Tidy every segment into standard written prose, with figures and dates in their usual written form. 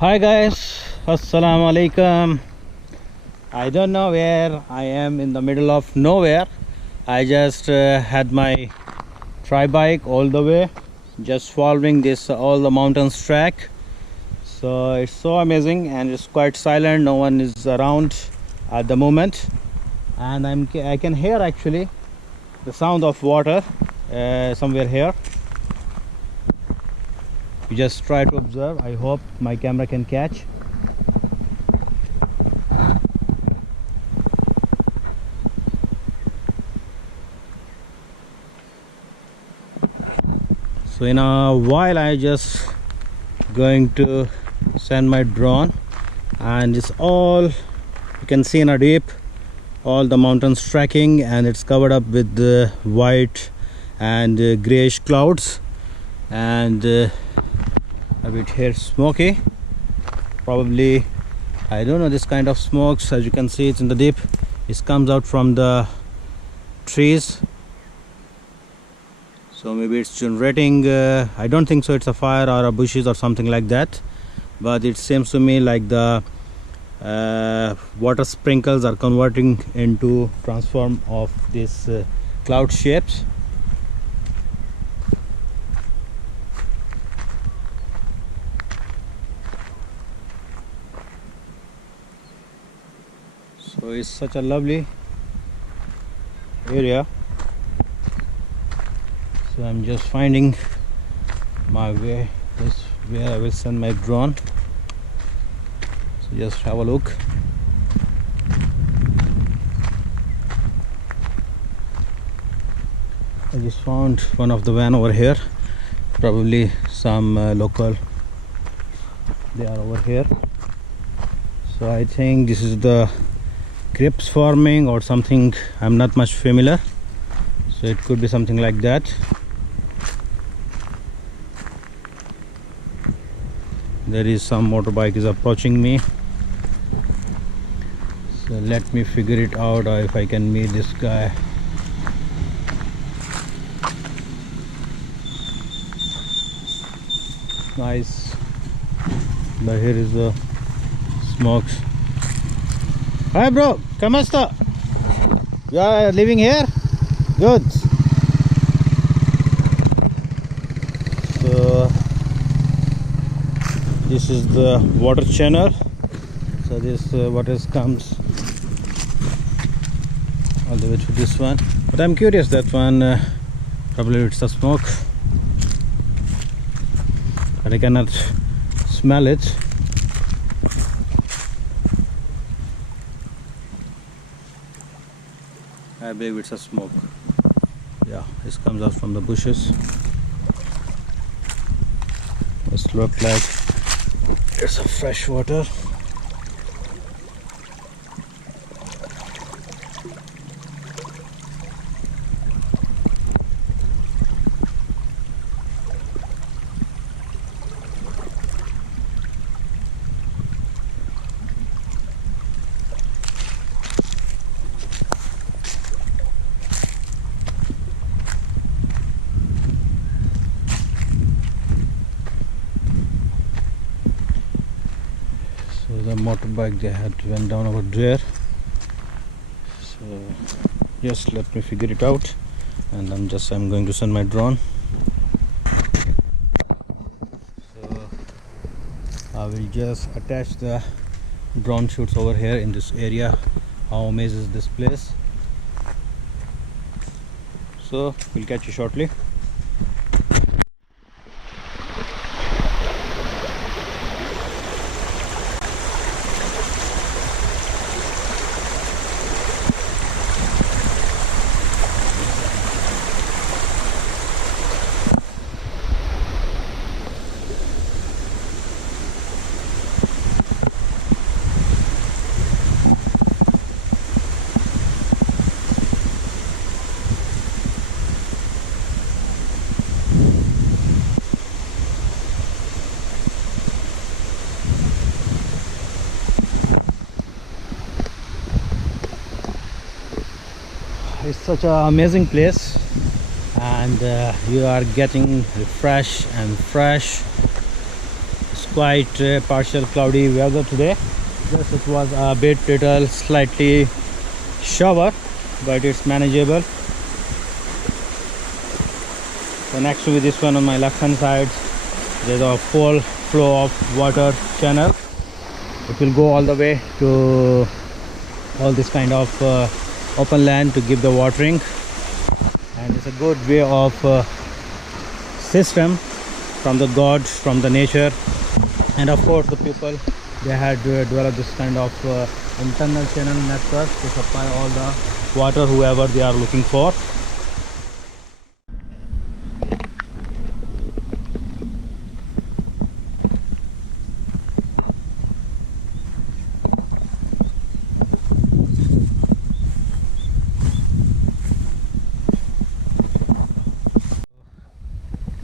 Hi guys, assalamu alaikum. I don't know where I am, in the middle of nowhere. I just had my tri bike all the way, just following this all the mountains track. So it's so amazing and it's quite silent. No one is around at the moment, and I can hear actually the sound of water somewhere here. You just try to observe. I hope my camera can catch. So in a while I just going to send my drone, and it's all you can see in a deep, all the mountains tracking, and it's covered up with the white and grayish clouds, and a bit here smoky. Probably, I don't know, this kind of smokes, as you can see it's in the deep, it comes out from the trees. So maybe it's generating, I don't think so, it's a fire or a bushes or something like that, but it seems to me like the water sprinkles are converting into transform of these cloud shapes. So it's such a lovely area. So I'm just finding my way, this where I will send my drone. So just have a look. I just found one of the van over here, probably some local, they are over here. So I think this is the grapes farming or something, I'm not much familiar, so it could be something like that. There is some motorbike is approaching me, so let me figure it out if I can meet this guy. Nice, but here is the smokes. Hi bro, ¿cómo está? You are living here? Good. So this is the water channel. So this water comes all the way to this one. But I'm curious, that one probably it's a smoke, but I cannot smell it. I believe it's a smoke. Yeah, this comes out from the bushes. This looks like it's a fresh water. The motorbike they had went down over there. So just let me figure it out, and I'm going to send my drone. So I will just attach the drone shoots over here in this area. How amazing is this place? So we'll catch you shortly. It's such an amazing place, and you are getting refreshed and fresh. It's quite partial cloudy weather today. Just it was a bit little slightly shower, but it's manageable. So next to this one on my left hand side, there's a full flow of water channel. It will go all the way to all this kind of open land to give the watering, and it's a good way of system from the gods, from the nature, and of course the people, they had developed this kind of internal channel network to supply all the water whoever they are looking for.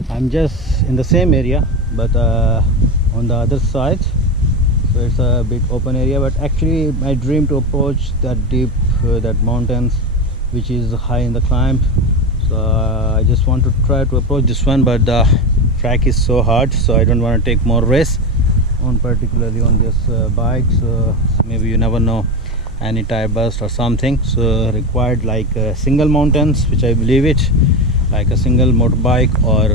I'm just in the same area, but on the other side, so it's a bit open area. But actually my dream to approach that deep that mountains which is high in the climb. So I just want to try to approach this one, but the track is so hard, so I don't want to take more risk on particularly on this bike. So maybe you never know, any tire burst or something. So required like single mountains, which I believe it, like a single motorbike, or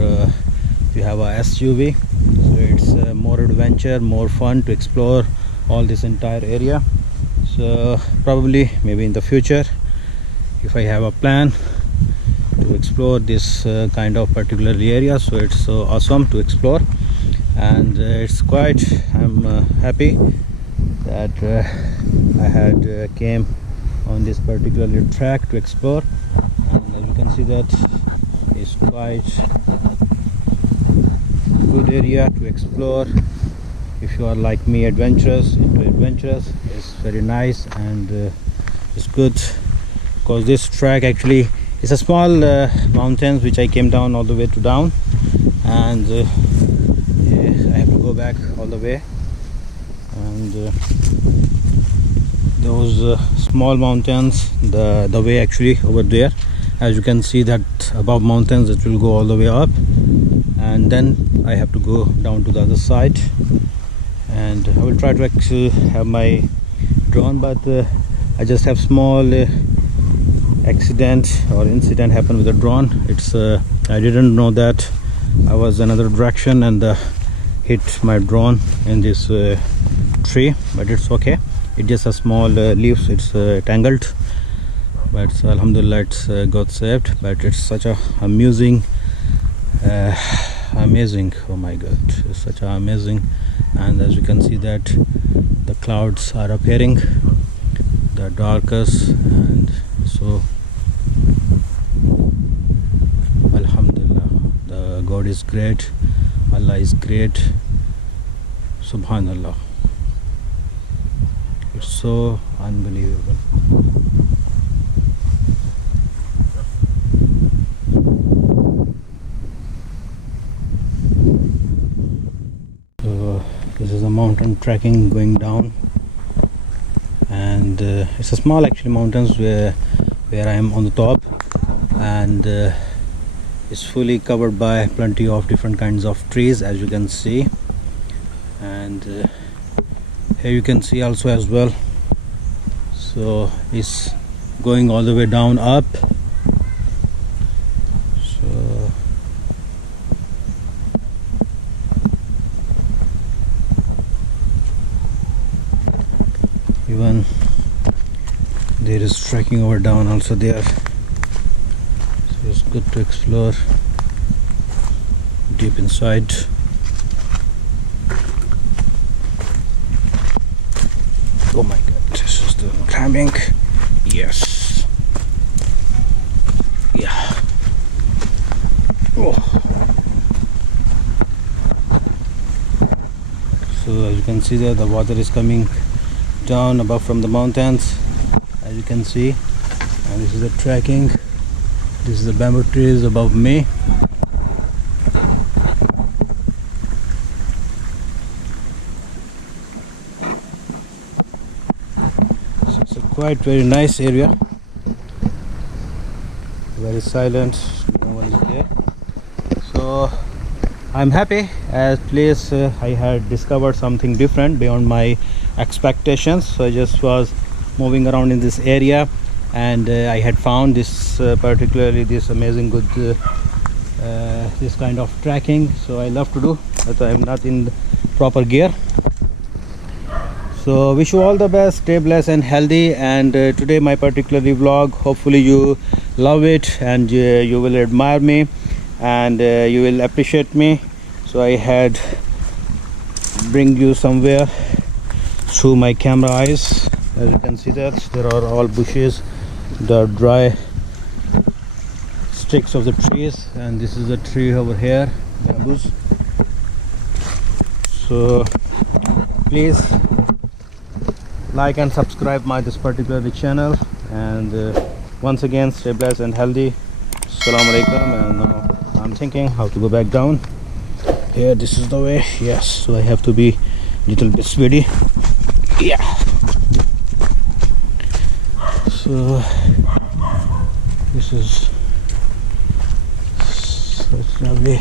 if you have a SUV, so it's more adventure, more fun to explore all this entire area. So probably maybe in the future, if I have a plan to explore this kind of particular area, so it's so awesome to explore, and it's quite, I'm happy that I had came on this particular track to explore. And as you can see, that is quite good area to explore. If you are like me, adventurous, into adventures, it's very nice, and it's good because this track actually is a small mountains which I came down all the way to down, and yeah, I have to go back all the way, and those small mountains, the way actually over there, as you can see that above mountains it will go all the way up, and then I have to go down to the other side. And I will try to actually have my drone, but I just have small accident or incident happened with the drone. It's I didn't know that I was another direction and hit my drone in this tree, but it's okay. It's just a small leaves, it's tangled, but alhamdulillah it's got saved. But it's such a amazing, oh my god, it's such a amazing. And as you can see that the clouds are appearing, the darkest, and so alhamdulillah, the God is great, Allah is great, subhanallah. It's so unbelievable. So this is a mountain trekking going down, and it's a small actually mountains where I am on the top, and it's fully covered by plenty of different kinds of trees, as you can see. And here you can see also as well, so it's going all the way down up. So even there is trekking over down also there, so it's good to explore deep inside. Oh my god, this is the climbing. Yes, yeah. Oh. So as you can see there, the water is coming down above from the mountains, as you can see. And this is the trekking, this is the bamboo trees above me. So it's a quite very nice area, very silent, no one is there. So I'm happy as place I had discovered something different beyond my expectations. So I just was moving around in this area, and I had found this particularly this amazing good this kind of trekking. So I love to do, but I'm not in proper gear. So wish you all the best, stay blessed and healthy. And today my particularly vlog, hopefully you love it, and you will admire me, and you will appreciate me. So I had bring you somewhere through my camera eyes. As you can see that there are all bushes, the dry sticks of the trees, and this is a tree over here, bamboos. So please like and subscribe my this particular channel, and once again stay blessed and healthy. Assalamu alaikum. And now I'm thinking how to go back down here. This is the way, yes, so I have to be little bit speedy. Yeah, so this is such lovely